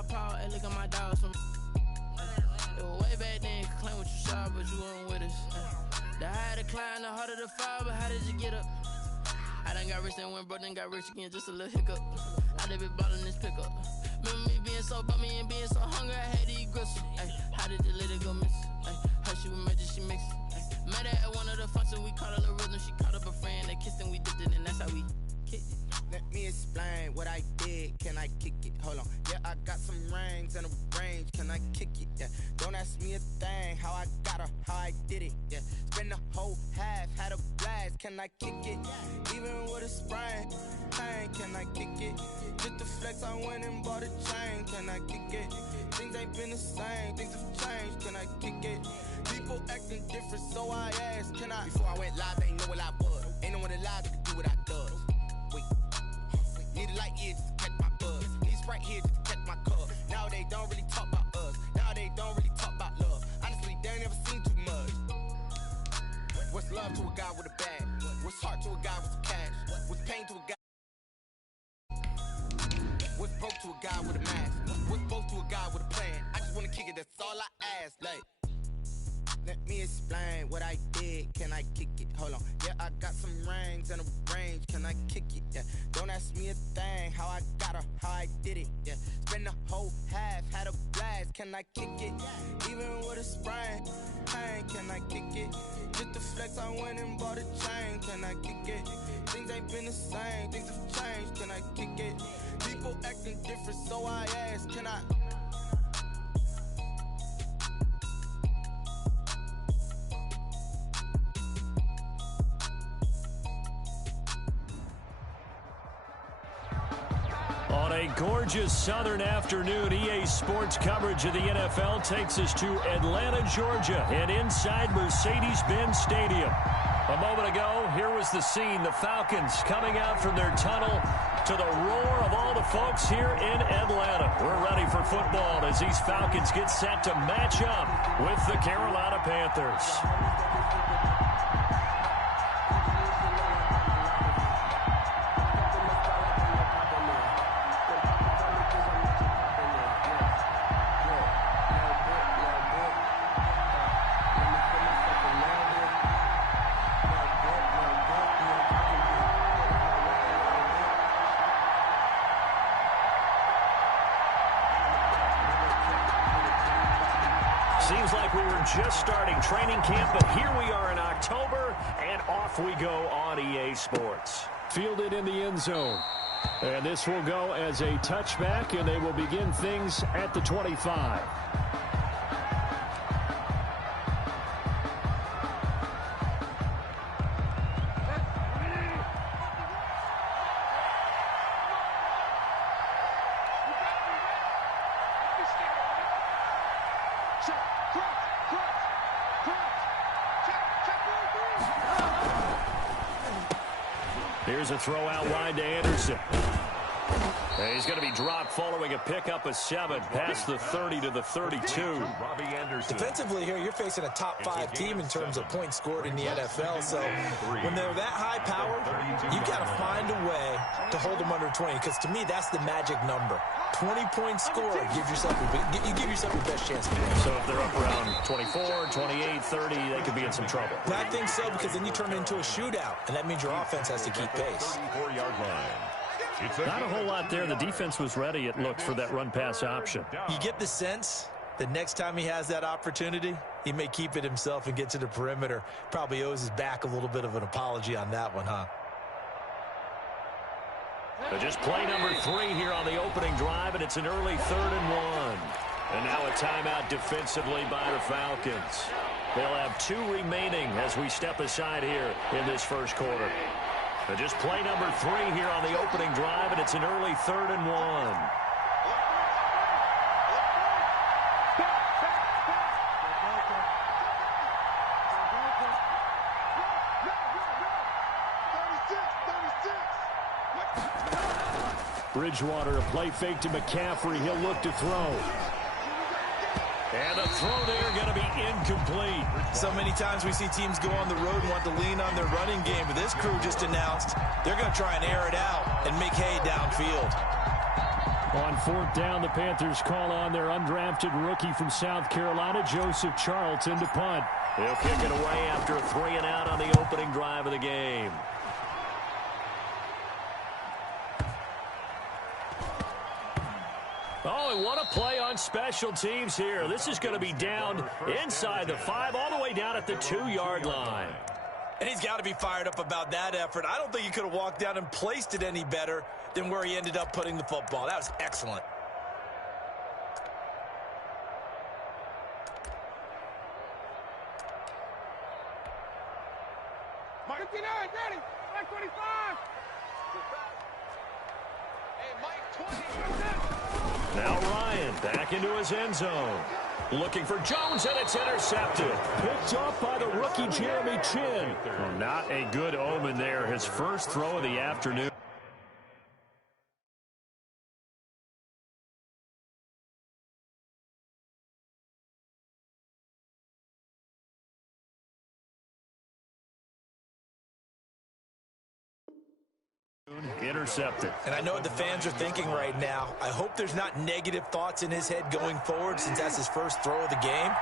my power, hey, look at my dogs. It was way back then, you could claim what you saw, but you weren't with us. The higher the climb, the harder the fall, but how did you get up? I done got rich and went broke, then got rich again, just a little hiccup. I done been ballin' this pickup. Remember me being so bummy and being so hungry, I had to eat gristle. Ay, how did the lady go miss? Ay, how she was magic, she mixed. Met her at one of the functions, we caught her the rhythm. She caught up a friend, they kissed and we dipped it, and that's how we kicked it. Let me explain what I did, can I kick it? Hold on, yeah, I got some rings and a range, can I kick it? Yeah, don't ask me a thing, how I got her, how I did it. Yeah, spend the whole half, had a blast, can I kick it? Even with a sprain, pain, can I kick it? Just the flex, I went and bought a chain, can I kick it? Things ain't been the same, things have changed, can I kick it? People acting different, so I asked, can I? Before I went live, they ain't know what I was. Ain't no one alive that could do what I does. Wait, need a light here just to catch my buzz. Need Sprite here just to catch my cup. Now they don't really talk about us. Now they don't really talk about love. Honestly, they ain't never seen too much. What's love to a guy with a bag? What's heart to a guy with some cash? What's pain to a guy? What's broke to a guy with a mask? What's both to a guy with a plan? I just wanna kick it, that's all I ask. Like, let me explain what I did, can I kick it? Hold on, yeah, I got some rings and a range, can I kick it? Yeah, don't ask me a thing, how I got her, how I did it. Yeah, spend the whole half, had a blast, can I kick it? Even with a sprain, pain, can I kick it? Just the flex, I went and bought a chain, can I kick it? Things ain't been the same, things have changed, can I kick it? People acting different, so I ask, can I? On a gorgeous southern afternoon, EA Sports coverage of the NFL takes us to Atlanta, Georgia, and inside Mercedes-Benz Stadium. A moment ago, here was the scene. The Falcons coming out from their tunnel to the roar of all the folks here in Atlanta. We're ready for football as these Falcons get set to match up with the Carolina Panthers. Seems like we were just starting training camp, but here we are in October, and off we go on EA Sports. Fielded in the end zone. And this will go as a touchback, and they will begin things at the 25. Here's a throw out wide to Anderson. And he's going to be dropped following a pickup of 7 past the 30 to the 32. Defensively here, you're facing a top 5 team in terms of points scored in the NFL. So when they're that high powered, you've got to find a way to hold them under 20. Because to me, that's the magic number. 20-point score, you give yourself your best chance to win. So if they're up around 24, 28, 30, they could be in some trouble. I think so, because then you turn it into a shootout, and that means your offense has to keep pace. Not a whole lot there. The defense was ready, it looked, for that run-pass option. You get the sense that next time he has that opportunity, he may keep it himself and get to the perimeter. Probably owes his back a little bit of an apology on that one, huh? So just play number 3 here on the opening drive, and it's an early 3rd and 1. And now a timeout defensively by the Falcons. They'll have 2 remaining as we step aside here in this first quarter. So just play number 3 here on the opening drive, and it's an early 3rd and 1. Bridgewater, a play fake to McCaffrey. He'll look to throw. And the throw there going to be incomplete. So many times we see teams go on the road and want to lean on their running game, but this crew just announced they're going to try and air it out and make hay downfield. On fourth down, the Panthers call on their undrafted rookie from South Carolina, Joseph Charlton, to punt. He'll kick it away after a 3-and-out on the opening drive of the game. Oh, and what a play on special teams here. This is going to be down inside the 5, all the way down at the 2-yard line. And he's got to be fired up about that effort. I don't think he could have walked down and placed it any better than where he ended up putting the football. That was excellent. Mike 59, ready. Mike 25. Hey, Mike 20. Now Ryan back into his end zone. Looking for Jones, and it's intercepted. Picked up by the rookie Jeremy Chin. Well, not a good omen there. His first throw of the afternoon. Intercepted. And I know what the fans are thinking right now. I hope there's not negative thoughts in his head going forward since that's his first throw of the game.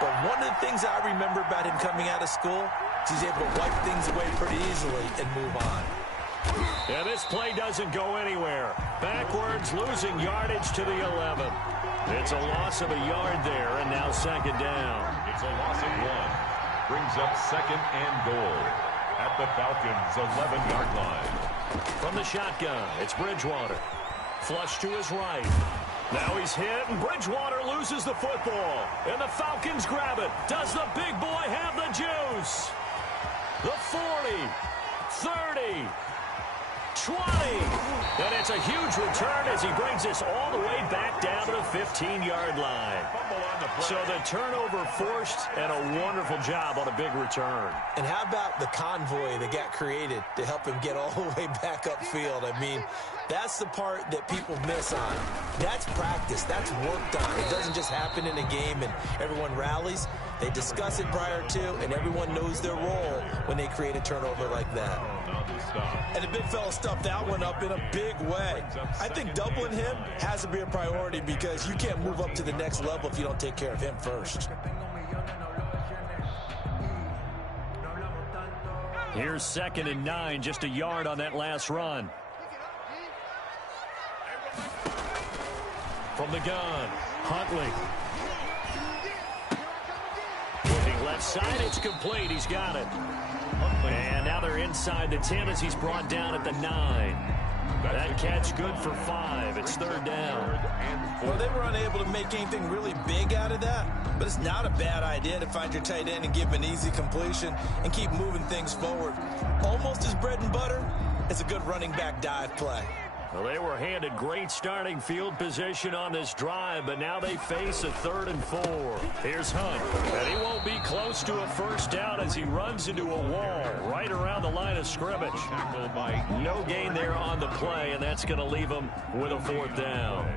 But one of the things I remember about him coming out of school is he's able to wipe things away pretty easily and move on. And this play doesn't go anywhere. Backwards, losing yardage to the 11. It's a loss of a yard there, and now second down. It's a loss of 1. Brings up second and goal at the Falcons' 11-yard line. From the shotgun, it's Bridgewater. Flush to his right. Now he's hit, and Bridgewater loses the football. And the Falcons grab it. Does the big boy have the juice? The 40, 30, 20. And it's a huge return as he brings us all the way back down to the 15-yard line. So the turnover forced, and a wonderful job on a big return. And how about the convoy that got created to help him get all the way back upfield? I mean, that's the part that people miss on. That's practice. That's worked on. It doesn't just happen in a game and everyone rallies. They discuss it prior to, and everyone knows their role when they create a turnover like that. And the big fella stuffed that one up in a big way. I think doubling him has to be a priority because you can't move up to the next level if you don't take care of him first. Here's 2nd and 9, just a yard on that last run. From the gun, Huntley. Looking left side, it's complete. He's got it. And now they're inside the 10 as he's brought down at the 9. That catch good for 5. It's 3rd down. Well, they were unable to make anything really big out of that, but it's not a bad idea to find your tight end and give him an easy completion and keep moving things forward. Almost his bread and butter. It's a good running back dive play. Well, they were handed great starting field position on this drive, but now they face a 3rd and 4. Here's Hunt, and he won't be close to a first down as he runs into a wall right around the line of scrimmage. No gain there on the play, and that's going to leave him with a 4th down.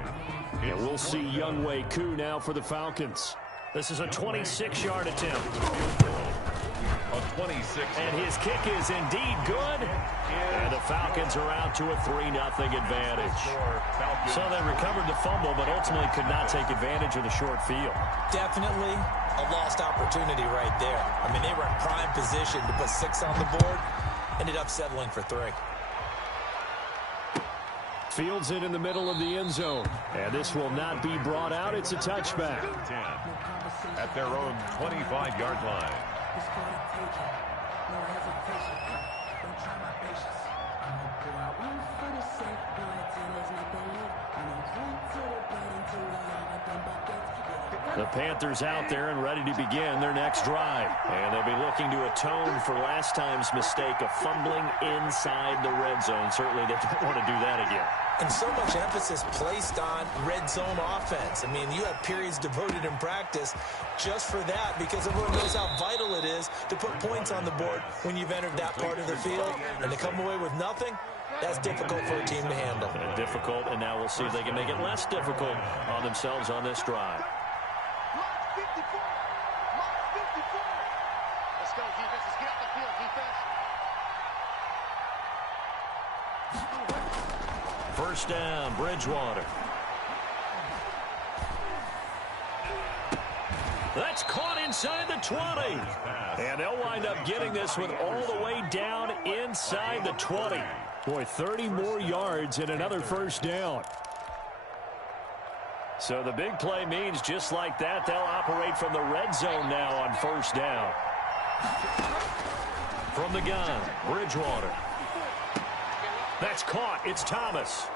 And we'll see Younghoe Koo now for the Falcons. This is a 26-yard attempt. And his kick is indeed good. And the Falcons are out to a 3-0 advantage. So they recovered the fumble, but ultimately could not take advantage of the short field. Definitely a lost opportunity right there. I mean, they were in prime position to put 6 on the board. Ended up settling for 3. Fields it in the middle of the end zone. And this will not be brought out. It's a touchback. 10 at their own 25-yard line. The Panthers out there and ready to begin their next drive. And they'll be looking to atone for last time's mistake of fumbling inside the red zone. Certainly they don't want to do that again. And so much emphasis placed on red zone offense. I mean, you have periods devoted in practice just for that because everyone knows how vital it is to put points on the board when you've entered that part of the field. And to come away with nothing, that's difficult for a team to handle. Difficult, and now we'll see if they can make it less difficult on themselves on this drive. Let's go, defense. Let's get out the field, defense. First down, Bridgewater. That's caught inside the 20. And they'll wind up getting this one all the way down inside the 20. Boy, 30 more yards and another first down. So the big play means just like that, they'll operate from the red zone now on first down. From the gun, Bridgewater. That's caught. It's Thomas.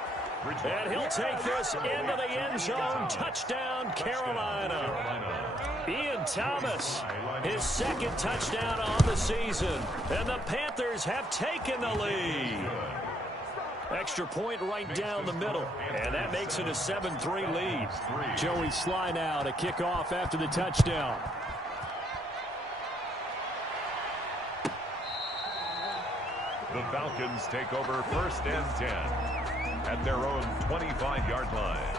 And he'll take this into the end zone. Touchdown, Carolina. Ian Thomas, his second touchdown on the season. And the Panthers have taken the lead. Extra point right down the middle. And that makes it a 7-3 lead. Joey Sly now to kick off after the touchdown. The Falcons take over first and 10 at their own 25-yard line.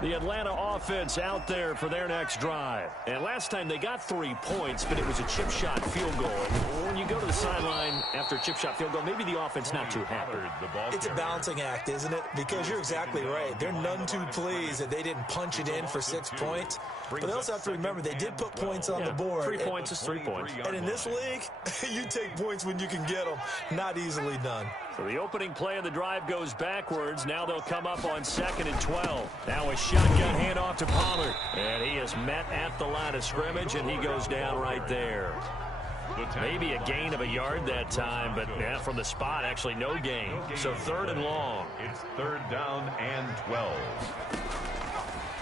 The Atlanta offense out there for their next drive. And last time they got 3 points, but it was a chip shot field goal. When you go to the sideline after a chip shot field goal, maybe the offense not too happy. It's a balancing act, isn't it? Because you're exactly right. They're none too pleased that they didn't punch it in for 6 points. But they also have to remember they did put points on the board. 3 points is 3 points. And in this league, you take points when you can get them. Not easily done. So the opening play of the drive goes backwards. Now they'll come up on 2nd and 12. Now a shotgun handoff to Pollard. And he is met at the line of scrimmage, and he goes down right there. Maybe a gain of a yard that time, but from the spot, actually no gain. So 3rd and long. It's 3rd down and 12.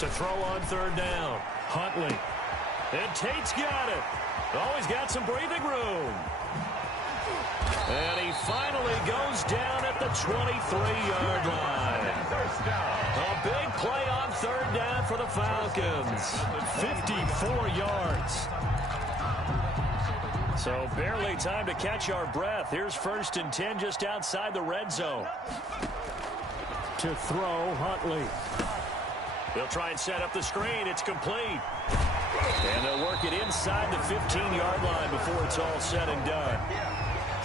To throw on 3rd down, Huntley. And Tate's got it. Always got some breathing room. And he finally goes down at the 23-yard line. A big play on 3rd down for the Falcons. 54 yards. So barely time to catch our breath. Here's 1st and 10 just outside the red zone. To throw, Huntley. They'll try and set up the screen. It's complete. And they'll work it inside the 15-yard line before it's all said and done.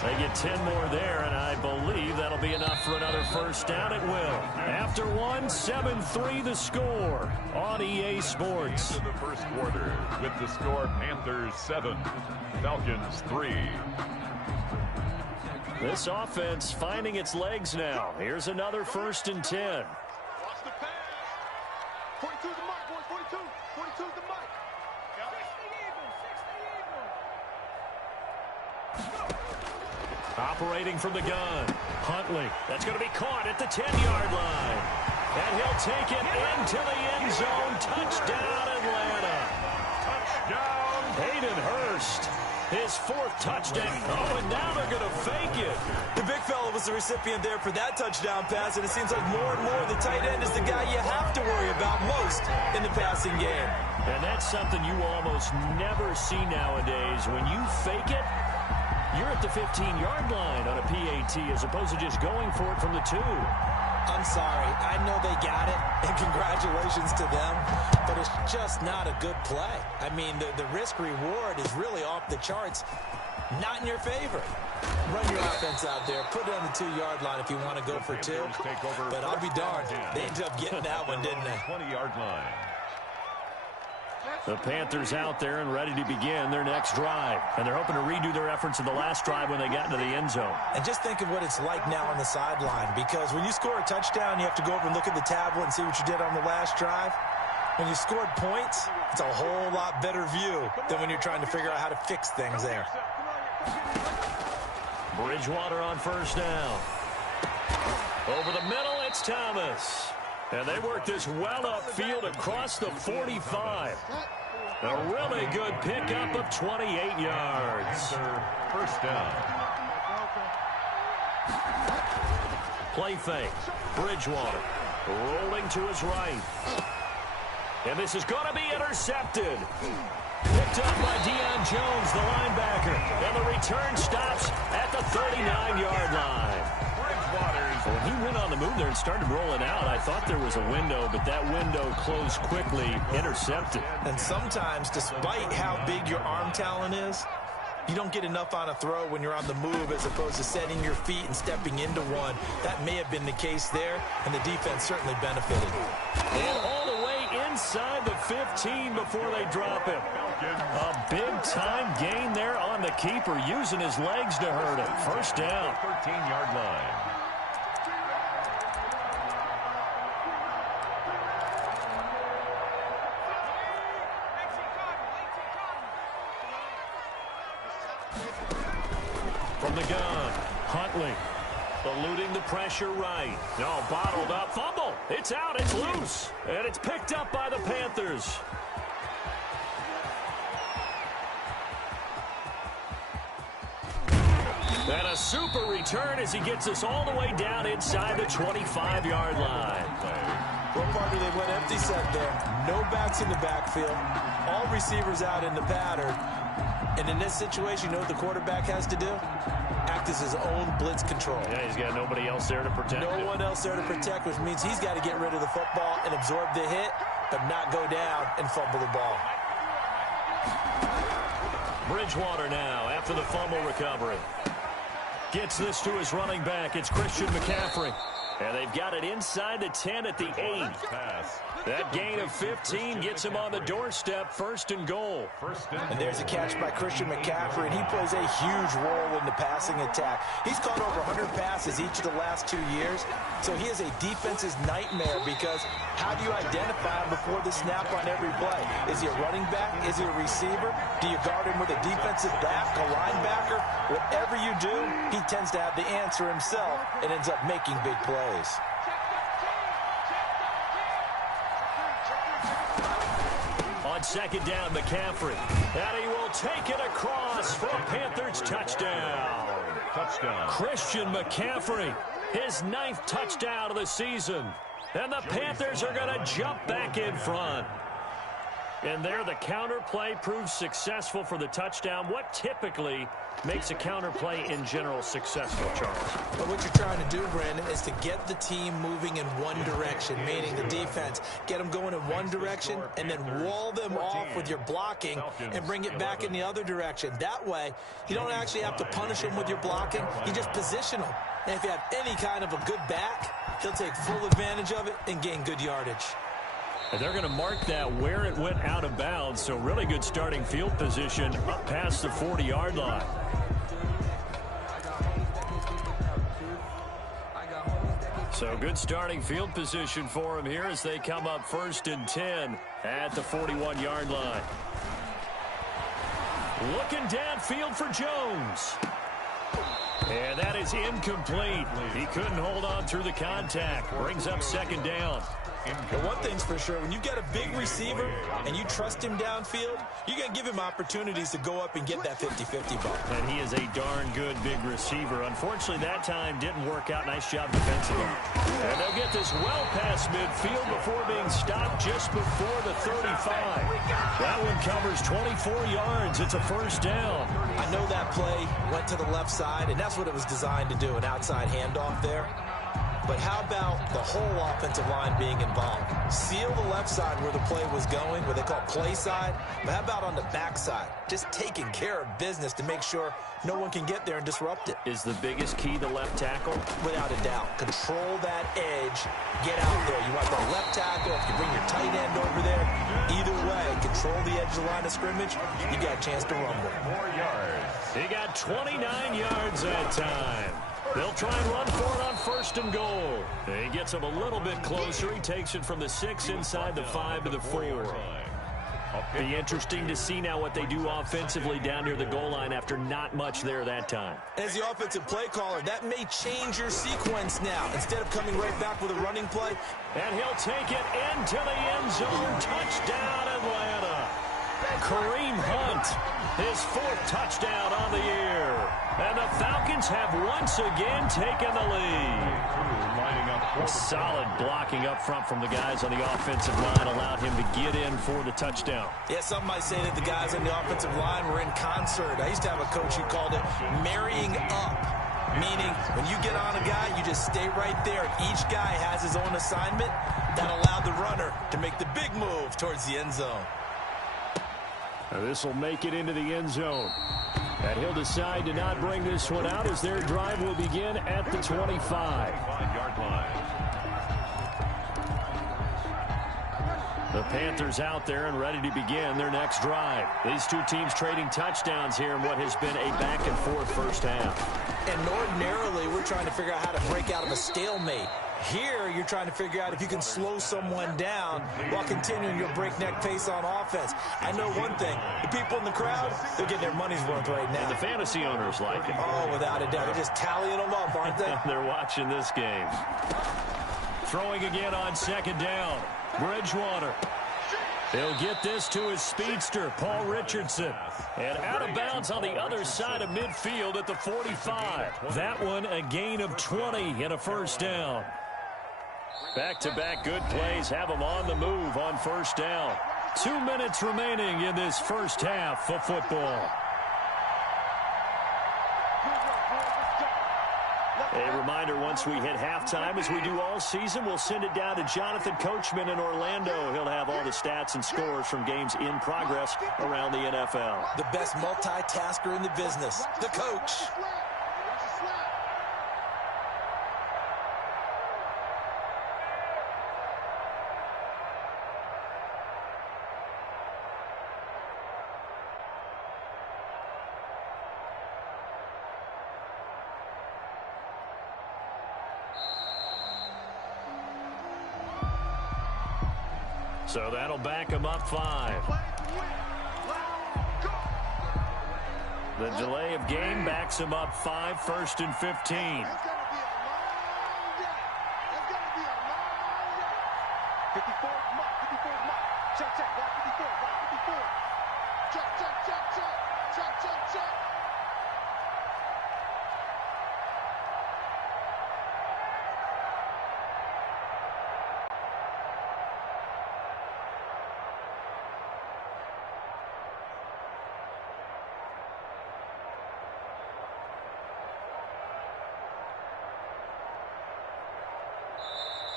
They get 10 more there, and I believe that'll be enough for another first down. It will. After one, 7-3 the score on EA Sports. Into the first quarter with the score Panthers 7, Falcons 3. This offense finding its legs now. Here's another 1st and 10. Watch the pass. 42 the mark, boys. 42. 42 the mark. 60 even. Operating from the gun. Huntley. That's going to be caught at the 10-yard line. And he'll take it into the end zone. Touchdown, Atlanta. Touchdown. Hayden Hurst. His 4th touchdown. Oh, and now they're going to fake it. The big fella was the recipient there for that touchdown pass, and it seems like more and more the tight end is the guy you have to worry about most in the passing game. And that's something you almost never see nowadays. When you fake it, you're at the 15-yard line on a PAT as opposed to just going for it from the 2. I'm sorry. I know they got it, and congratulations to them, but it's just not a good play. I mean, the risk-reward is really off the charts, not in your favor. Run your offense out there. Put it on the 2-yard line if you want to go for 2. But I'll be darned. They ended up getting that one, didn't they? 20-yard line. The Panthers out there and ready to begin their next drive. And they're hoping to redo their efforts in the last drive when they got into the end zone. And just think of what it's like now on the sideline, because when you score a touchdown, you have to go over and look at the tablet and see what you did on the last drive. When you scored points, it's a whole lot better view than when you're trying to figure out how to fix things there. Bridgewater on 1st down. Over the middle, it's Thomas. And they work this well upfield across the 45. A really good pickup of 28 yards. First down. Play fake. Bridgewater rolling to his right. And this is going to be intercepted. Picked up by Deion Jones, the linebacker. And the return stops at the 39-yard line. Bridgewater's When he went on the move there and started rolling out, I thought there was a window, but that window closed quickly, intercepted. And sometimes, despite how big your arm talent is, you don't get enough on a throw when you're on the move as opposed to setting your feet and stepping into one. That may have been the case there, and the defense certainly benefited. And all the way inside the 15 before they drop him. A big-time gain there on the keeper, using his legs to hurt him. First down. 13-yard line. From the gun, Huntley eluding the pressure right. No, bottled up, fumble. It's out, it's loose, and it's picked up by the Panthers. And a super return as he gets us all the way down inside the 25-yard line. Well, partner, they went empty set there. No backs in the backfield. All receivers out in the pattern. And in this situation, you know what the quarterback has to do? Act as his own blitz control. Yeah, he's got nobody else there to protect him. No one else there to protect, which means he's got to get rid of the football and absorb the hit, but not go down and fumble the ball. Bridgewater now after the fumble recovery. Gets this to his running back. It's Christian McCaffrey. And they've got it inside the 10 at the 8. Pass. That gain of 15 gets him on the doorstep, 1st and goal. And there's a catch by Christian McCaffrey, and he plays a huge role in the passing attack. He's caught over 100 passes each of the last 2 years, so he is a defense's nightmare because how do you identify him before the snap on every play? Is he a running back? Is he a receiver? Do you guard him with a defensive back, a linebacker? Whatever you do, he tends to have the answer himself and ends up making big plays. On 2nd down, McCaffrey. And he will take it across for a Panthers touchdown. Touchdown. Christian McCaffrey, his 9th touchdown of the season. And the Panthers are going to jump back in front. And there, the counter play proves successful for the touchdown. What typically makes a counter play in general successful, Charles? But what you're trying to do, Brandon, is to get the team moving in one direction, meaning the defense. Get them going in one direction and then wall them off with your blocking and bring it back in the other direction. That way, you don't actually have to punish them with your blocking. You just position them. And if you have any kind of a good back, he'll take full advantage of it and gain good yardage. And they're going to mark that where it went out of bounds, so really good starting field position up past the 40-yard line. So good starting field position for him here as they come up 1st and 10 at the 41-yard line. Looking downfield for Jones. And that is incomplete. He couldn't hold on through the contact. Brings up 2nd down. But one thing's for sure, when you've got a big receiver and you trust him downfield, you're going to give him opportunities to go up and get that 50-50 ball. And he is a darn good big receiver. Unfortunately, that time didn't work out. Nice job defensively. And they'll get this well past midfield before being stopped just before the 35. That one covers 24 yards. It's a 1st down. I know that play went to the left side, and that's what it was designed to do, an outside handoff there. But how about the whole offensive line being involved? Seal the left side where the play was going, what they call play side. But how about on the back side? Just taking care of business to make sure no one can get there and disrupt it. Is the biggest key the left tackle? Without a doubt. Control that edge. Get out there. You want the left tackle. If you bring your tight end over there, either way, control the edge of the line of scrimmage. You got a chance to rumble. 4 yards. He got 29 yards that time. They'll try and run for it on 1st and goal. He gets him a little bit closer. He takes it from the 6 inside the 5 to the 4. Be interesting to see now what they do offensively down near the goal line after not much there that time. As the offensive play caller, that may change your sequence now. Instead of coming right back with a running play. And he'll take it into the end zone. Touchdown, Atlanta. Kareem Hunt, his 4th touchdown on the year. And the Falcons have once again taken the lead. Solid blocking up front from the guys on the offensive line allowed him to get in for the touchdown. Yeah, some might say that the guys on the offensive line were in concert. I used to have a coach who called it marrying up. Meaning, when you get on a guy, you just stay right there. Each guy has his own assignment. That allowed the runner to make the big move towards the end zone. This will make it into the end zone. And he'll decide to not bring this one out as their drive will begin at the 25-yard line. The Panthers out there and ready to begin their next drive. These two teams trading touchdowns here in what has been a back-and-forth first half. And ordinarily, we're trying to figure out how to break out of a stalemate. Here, you're trying to figure out if you can slow someone down while continuing your breakneck pace on offense. I know one thing. The people in the crowd, they're getting their money's worth right now. And the fantasy owners like it. Oh, without a doubt. They're just tallying them up, aren't they? They're watching this game. Throwing again on second down. Bridgewater. He'll get this to his speedster, Paul Richardson. And out of bounds on the other side of midfield at the 45. That one a gain of 20 and a first down. Back-to-back good plays have them on the move on first down. 2 minutes remaining in this first half of football. A reminder, once we hit halftime, as we do all season, we'll send it down to Jonathan Coachman in Orlando. He'll have all the stats and scores from games in progress around the NFL. The best multitasker in the business, the coach. So that'll back him up 5. The delay of game backs him up 5, 1st and 15. 54.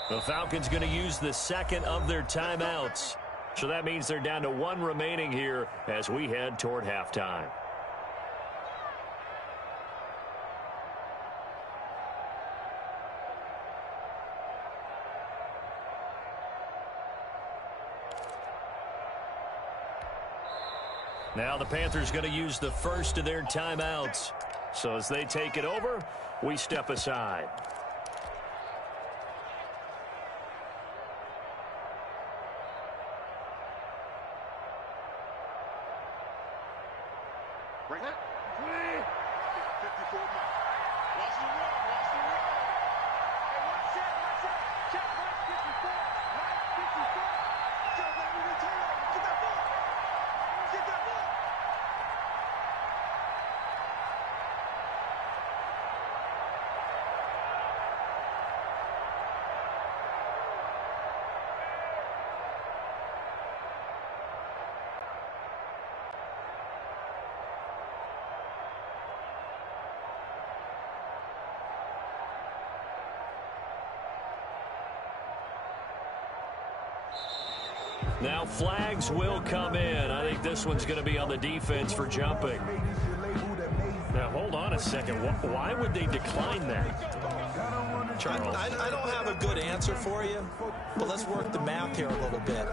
The Falcons going to use the second of their timeouts. So that means they're down to 1 remaining here as we head toward halftime. Now the Panthers going to use the first of their timeouts. So as they take it over, we step aside. Bring it. 54 Mike. Watch the run. Watch the run. Hey, watch that. Watch that. Check right 54. Right 54. Sounds like we can turn over. Get that ball. Get that ball. Now flags will come in. I think this one's going to be on the defense for jumping. Now hold on a second. Why would they decline that? Charles. I don't have a good answer for you, but let's work the math here a little bit.